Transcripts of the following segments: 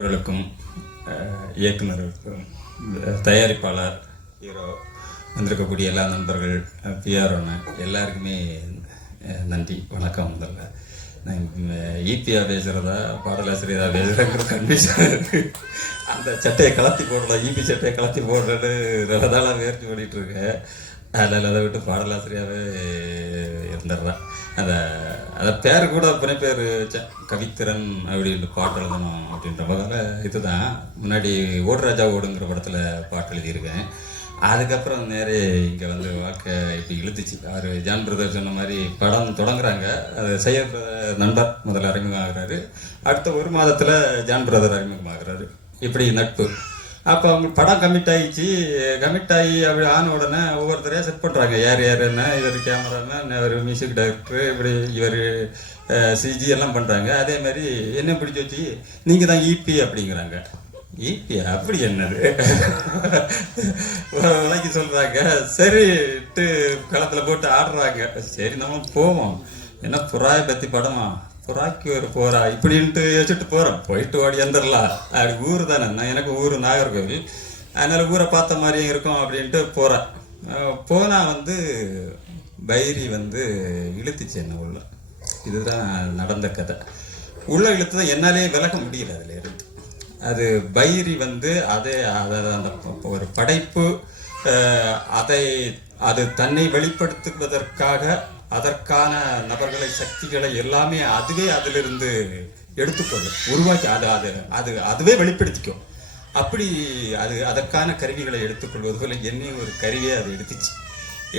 அவர்களுக்கும் இயக்குநர்களுக்கும் தயாரிப்பாளர் ஹீரோ வந்திருக்கக்கூடிய எல்லா நண்பர்கள் பிஆர்ஓன்னு எல்லாருக்குமே நன்றி வணக்கம். முதல்ல நான் ஈபியா பேசுகிறதா பாடலாசிரியராக பேசுகிறேங்கிற கன்ஃபியூஷன் இருக்குது. அந்த சட்டையை கலத்தி போடலாம், ஈபி சட்டையை கலத்தி போடுறது நல்லதால முயற்சி பண்ணிகிட்டு இருக்கேன். அதில் அதை விட்டு பாடலாசிரியாகவே இருந்துடுறேன். அதை பேர் கூட பின்ன பேர் கவித்திறன் அப்படின்ட்டு பாட்டு எழுதணும் அப்படின்ற முதல்ல இதுதான். முன்னாடி ஓடுராஜா ஓடுங்கிற படத்தில் பாட்டு எழுதியிருக்கேன். அதுக்கப்புறம் நேரே இங்கே வந்து வாழ்க்கை இப்படி இழுத்துச்சு. அவர் ஜான் பிரதர் சொன்ன மாதிரி படம் தொடங்குறாங்க. அது செய்ய நண்பர் முதல்ல அறிமுகமாகிறாரு. அடுத்த ஒரு மாதத்தில் ஜான் பிரதர் அறிமுகமாகிறாரு. இப்படி நட்பு. அப்போ அவங்க படம் கமிட் ஆகிடுச்சு. கமிட் ஆகி அப்படி ஆன உடனே ஒவ்வொருத்தரையாக செட் பண்ணுறாங்க. யார் யாருன்னா இவர் கேமராமேன், இவர் மியூசிக் டைரக்டரு, இப்படி இவர் சிஜி எல்லாம் பண்ணுறாங்க. அதே மாதிரி என்ன பிடிச்சி வச்சு நீங்கள் தான் ஈபி அப்படிங்கிறாங்க. ஈபி அப்படி என்னது விலைக்கு சொல்கிறாங்க. சரிட்டு களத்தில் போட்டு ஆடுறாங்க. சரி நம்ம போவோம். என்ன புறாயை பற்றி படமா, புறாக்கி ஒரு போறா இப்படின்ட்டு யோசிச்சுட்டு போகிறோம். போயிட்டு ஓடி வந்துடலாம். அப்படி ஊர் தானே, நான் எனக்கு ஊர் நாகர்கோவில், அதனால் ஊரை பார்த்த மாதிரியும் இருக்கும் அப்படின்ட்டு போகிறேன். போனால் வந்து பைரி வந்து இழுத்துச்சு என்ன உள்ள. இதுதான் நடந்த கதை. உள்ள இழுத்து தான் என்னாலே விலக முடியல அதில் இருந்து. அது பைரி வந்து அதே அந்த ஒரு படைப்பு, அது தன்னை வெளிப்படுத்துவதற்காக அதற்கான நபர்களை, சக்திகளை எல்லாமே அதுவே அதிலிருந்து எடுத்துக்கொள்ளும், உருவாக்கி அதுவே வெளிப்படுத்திக்கும். அப்படி அதற்கான கருவிகளை எடுத்துக்கொள்வது போல என்னையும் ஒரு கருவியை அதை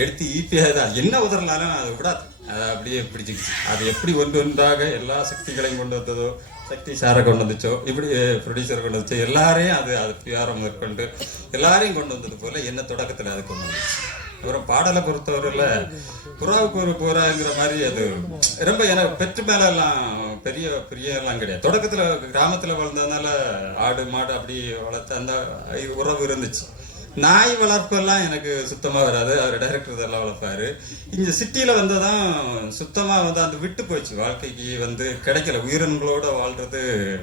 எடுத்து ஈபியாக தான் என்ன உதறலாலும் அதை விடாது. அதை அப்படியே பிடிச்சிக்கிச்சு. அது எப்படி ஒன்றாக எல்லா சக்திகளையும் கொண்டு வந்ததோ, சக்தி சாரை கொண்டு வந்துச்சோ, இப்படி ப்ரொடியூசரை கொண்டு வந்துச்சோ, எல்லாரையும் அது பிஆர்ஓ மேற்கொண்டு எல்லாரையும் கொண்டு வந்தது போல என்ன தொடக்கத்தில் அதை கொண்டு வந்துச்சு. அப்புறம் பாடலை பொறுத்தவரையில் புறாவுக்கு ஒரு புறாங்கிற மாதிரி அது ரொம்ப எனக்கு பெற்று மேலெல்லாம் பெரியெல்லாம் கிடையாது. தொடக்கத்தில் கிராமத்தில் வளர்ந்ததுனால ஆடு மாடு அப்படி வளர்த்த அந்த உறவு இருந்துச்சு. நாய் வளர்ப்பெல்லாம் எனக்கு சுத்தமாக வராது. அவர் டைரக்டர் இதெல்லாம் வளர்ப்பார். இங்கே சிட்டியில் வந்ததான் சுத்தமாக வந்து அந்த விட்டு போச்சு. வாழ்க்கைக்கு வந்து கிடைக்கல, உயிரினங்களோட வாழ்றது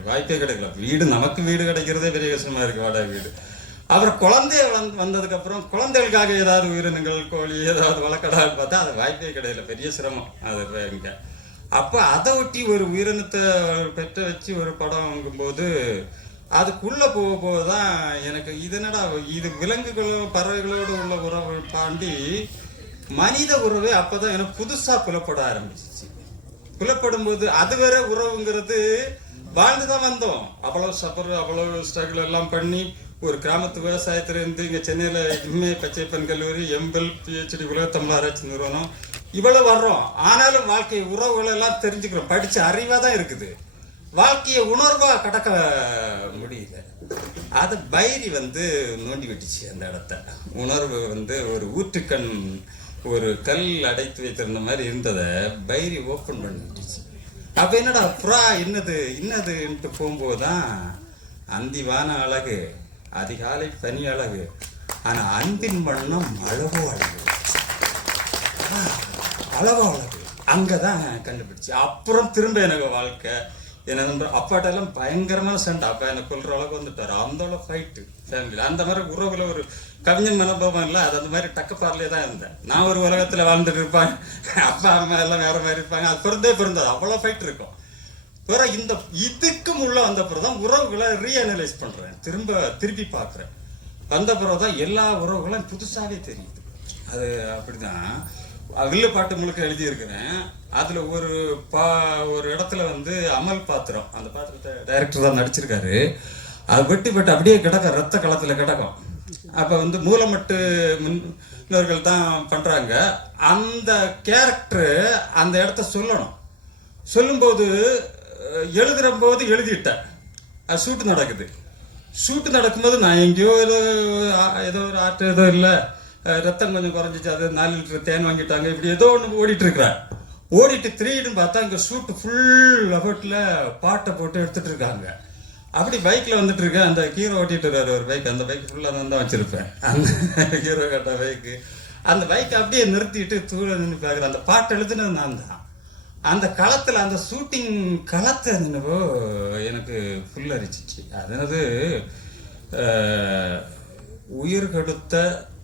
வாய்ப்பே கிடைக்கல. நமக்கு வீடு கிடைக்கிறதே பெரிய கஷ்டமாக இருக்குது, வாடகை வீடு. அப்புறம் குழந்தைய வந்ததுக்கப்புறம் குழந்தைகளுக்காக ஏதாவது உயிரினங்கள், கோழி ஏதாவது வளர்க்கலான்னு பார்த்தா அது வாய்ப்பே கிடையாது, பெரிய சிரமம் அது இங்கே. அப்போ அதை ஒட்டி ஒரு உயிரினத்தை பெற்ற வச்சு ஒரு படம் வாங்கும்போது அதுக்குள்ளே போகும்போதுதான் எனக்கு இது விலங்குகளோ பறவைகளோடு உள்ள உறவு தாண்டி மனித உறவே அப்போதான் எனக்கு புதுசாக புலப்பட ஆரம்பிச்சிச்சு. புலப்படும் போது அது வேற உறவுங்கிறது வாழ்ந்துதான் வந்தோம். அவ்வளவு சபர், அவ்வளவு ஸ்ட்ரகிள் எல்லாம் பண்ணி ஒரு கிராமத்து விவசாயத்திலிருந்து இங்கே சென்னையில் இம்மே பச்சைப்பன் கல்லூரி, எம்பல், பிஹெச்டி, உலகத்தமிழ் ஆராய்ச்சி நிறுவனம் இவ்வளவு வர்றோம். ஆனாலும் வாழ்க்கை உறவுகள் எல்லாம் தெரிஞ்சுக்கிறோம். படிச்ச அறிவாக தான் இருக்குது. வாழ்க்கையை உணர்வாக கடக்க முடியல. அது பைரி வந்து நோண்டி விட்டுச்சு அந்த இடத்த. உணர்வு வந்து ஒரு ஊற்றுக்கண், ஒரு கல் அடைத்து வைத்திருந்த மாதிரி இருந்ததை பைரி ஓப்பன் பண்ணி விட்டுச்சு. அப்போ என்னடா புறா இன்னதுன்ட்டு போகும்போது தான் அந்திவான அழகு, அதிகாலை பனி அழகு, ஆனால் அன்பின் வண்ணம் அளவோ அழகு அங்கே தான் கண்டுபிடிச்சு. அப்புறம் திரும்ப எனக்கு வாழ்க்கை என்ன அப்பாட்டெல்லாம் பயங்கரமான சண்டை. அப்பா என்னை கொல்ற அளவுக்கு வந்துட்டார். அந்த ஃபைட்டு ஃபேமிலியில் அந்த மாதிரி உறவுல ஒரு கவிஞன் மனோபாவம் இல்லை. அது அந்த மாதிரி டக்கப்பாரிலே தான் இருந்தேன். நான் ஒரு உலகத்தில் வாழ்ந்துட்டு இருப்பேன், அப்பா அம்மா எல்லாம் வேற மாதிரி இருப்பாங்க. அது பிறந்தது அவ்வளோ ஃபைட் இருக்கும். பிறகு இதுக்கும் உள்ள வந்த பிறகு தான் உறவுகளை ரீஅனலைஸ் பண்ணுறேன், திருப்பி பார்க்குறேன். வந்த பிறகு தான் எல்லா உறவுகளும் புதுசாகவே தெரியுது. அது அப்படிதான். வில்லு பாட்டு முழுக்க எழுதியிருக்கிறேன். அதில் ஒரு இடத்துல வந்து அமல் பாத்திரம், அந்த பாத்திரத்தை டைரக்டர் தான் நடிச்சிருக்காரு. அது வெட்டி அப்படியே கிடக்கும், ரத்த களத்தில் கிடக்கும். அப்போ வந்து மூலமட்டு முன்னோர்கள் தான் பண்ணுறாங்க. அந்த கேரக்டரு அந்த இடத்த சொல்லும்போது எழுதுகிற போது எழுதிட்டேன். அது ஷூட்டு நடக்கும்போது நான் எங்கேயோ ஏதோ ஒரு ஆட்டு ஏதோ இல்லை, ரத்தம் கொஞ்சம் குறைஞ்சிச்சு, அது 4 லிட்டர் தேன் வாங்கிட்டாங்க, இப்படி ஏதோ ஒன்று ஓடிட்டு திடீர்னு பார்த்தா இங்கே ஷூட்டு ஃபுல் எஃபர்ட்டில் பாட்டை போட்டு எடுத்துகிட்டு இருக்காங்க. அப்படி பைக்கில் வந்துட்டு இருக்கேன். அந்த ஹீரோ ஓட்டிகிட்டு இருக்காரு ஒரு பைக். அந்த பைக் ஃபுல்லாக நான் தான் வச்சுருப்பேன். அந்த ஹீரோ கட்ட பைக்கு. அந்த பைக்கை அப்படியே நிறுத்திட்டு தூர நின்று பார்க்குறேன். அந்த பாட்டு எழுதுனது நான் தான். அந்த களத்தில் அந்த ஷூட்டிங் களத்தை என்னவோ எனக்கு புல்லரிச்சிச்சு. அதனது உயிர் கொடுத்த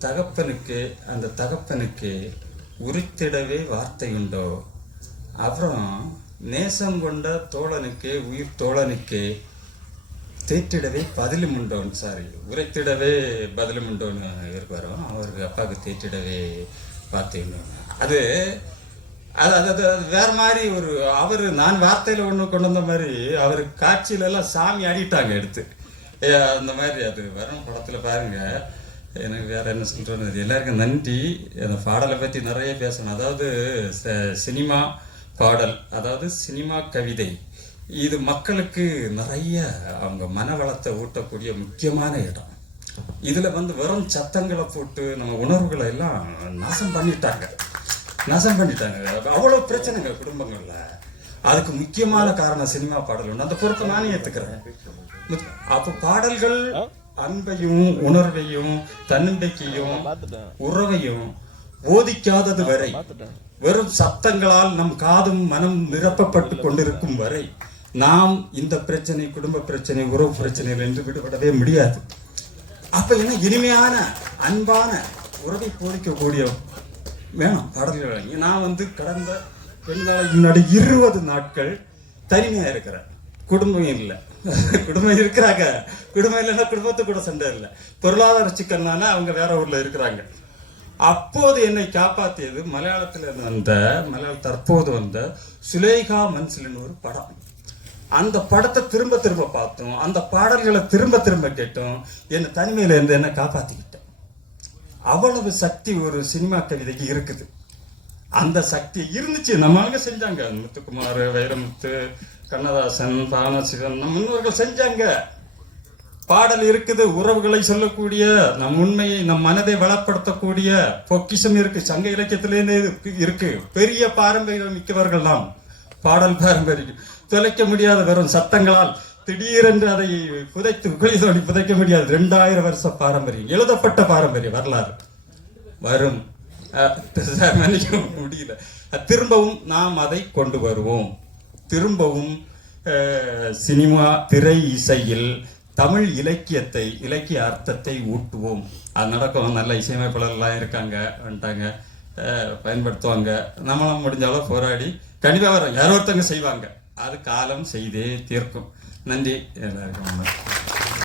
தகப்பனுக்கு அந்த தகப்பனுக்கு உரித்திடவே வார்த்தை உண்டோ, அப்புறம் நேசம் கொண்ட தோழனுக்கு உயிர் தோழனுக்கு தேற்றிடவே பதிலும் உண்டோன்னு, சாரி உரைத்திடவே பதிலும் உண்டோன்னு இவருக்கு வரும். அவருக்கு அப்பாவுக்கு தேற்றிடவே வார்த்தை உண்டோ. அது அது அது அது வேற மாதிரி ஒரு அவர் நான் வார்த்தையில ஒன்று கொண்டு வந்த மாதிரி அவர் காட்சியில எல்லாம் சாமி ஆடிட்டாங்க எடுத்து அந்த மாதிரி. அது வரும் படத்துல பாருங்க. எனக்கு வேற என்ன சொல்றது, எல்லாருக்கும் நன்றி. அந்த பாடலை பற்றி நிறைய பேசணும். அதாவது சினிமா பாடல், அதாவது சினிமா கவிதை, இது மக்களுக்கு நிறைய அவங்க மனவளத்தை ஊட்டக்கூடிய முக்கியமான இடம். இதுல வெறும் சத்தங்களை போட்டு நம்ம உணர்வுகளை எல்லாம் நாசம் பண்ணிட்டாங்க. அவ்வளவு பிரச்சனைங்க குடும்பங்கள்ல. அதுக்கு முக்கியமான காரணம் சினிமா பாடல் ஒன்று. அந்த பொறுப்பை நானே ஏத்துக்கிறேன். அப்ப பாடல்கள் அன்பையும் உணர்வையும் தன்னம்பிக்கையும் உறவையும் போதிக்காதது வரை, வெறும் சத்தங்களால் நம் காதும் மனம் நிரப்பப்பட்டு கொண்டிருக்கும் வரை நாம் இந்த பிரச்சனை, குடும்ப பிரச்சனை, உறவு பிரச்சனைகள் என்று விடுபடவே முடியாது. அப்ப என்ன இனிமையான அன்பான உறவை போதிக்கக்கூடிய வேணும் பாடல்கள். நான் கடந்த முன்னாடி 20 நாட்கள் தனிமையா இருக்கிறேன். குடும்பம் இல்லை, குடும்பம் இருக்கிறாங்க. குடும்பம் இல்லைன்னா குடும்பத்து கூட சண்டை இல்லை. பொருளாதார சிக்கல்னால அவங்க வேற ஊர்ல இருக்கிறாங்க. அப்போது என்னை காப்பாற்றியது மலையாளத்தில் தற்போது வந்த சுலேகா மன்சிலின் ஒரு படம். அந்த படத்தை திரும்ப திரும்ப பார்த்தோம், அந்த பாடல்களை திரும்ப திரும்ப கேட்டோம். என்னை தனிமையில இருந்து என்ன காப்பாத்திக்கிட்டேன். அவ்வளவு சக்தி ஒரு சினிமா கவிதைக்கு இருக்குது. அந்த சக்தி இருந்துச்சு. நம்ம செஞ்சாங்க. முத்துக்குமார், வைரமுத்து, கண்ணதாசன், பானசிவன், நம்ம முன்னோர்கள் செஞ்சாங்க. பாடல் இருக்குது, உறவுகளை சொல்லக்கூடிய, நம் உண்மையை, நம் மனதை வளப்படுத்தக்கூடிய பொக்கிஷம் இருக்கு. சங்க இலக்கியத்திலேருந்து இருக்கு. பெரிய பாரம்பரியம் மிக்கவர்கள் நாம். பாடல் பாரம்பரியம் தொலைக்க முடியாத வெறும் சத்தங்களால் திடீரென்று அதை புதைத்து குளிதோடி புதைக்க முடியாது. 2000 வருஷ பாரம்பரியம், எழுதப்பட்ட பாரம்பரிய வரலாறு வரும். முடியல. திரும்பவும் நாம் அதை கொண்டு வருவோம். திரும்பவும் சினிமா, திரை, இசையில் தமிழ் இலக்கியத்தை, இலக்கிய அர்த்தத்தை ஊட்டுவோம். அது நடக்கும். நல்ல இசையமைப்பாளர்லாம் இருக்காங்க, வந்துட்டாங்க, பயன்படுத்துவாங்க. நம்மளாம் முடிஞ்ச அளவு போராடி கண்டிப்பாக வரும். யாரோ ஒருத்தவங்க செய்வாங்க. அது காலம் செய்தே தீர்க்கும். நன்றி எல்லாருக்கும்.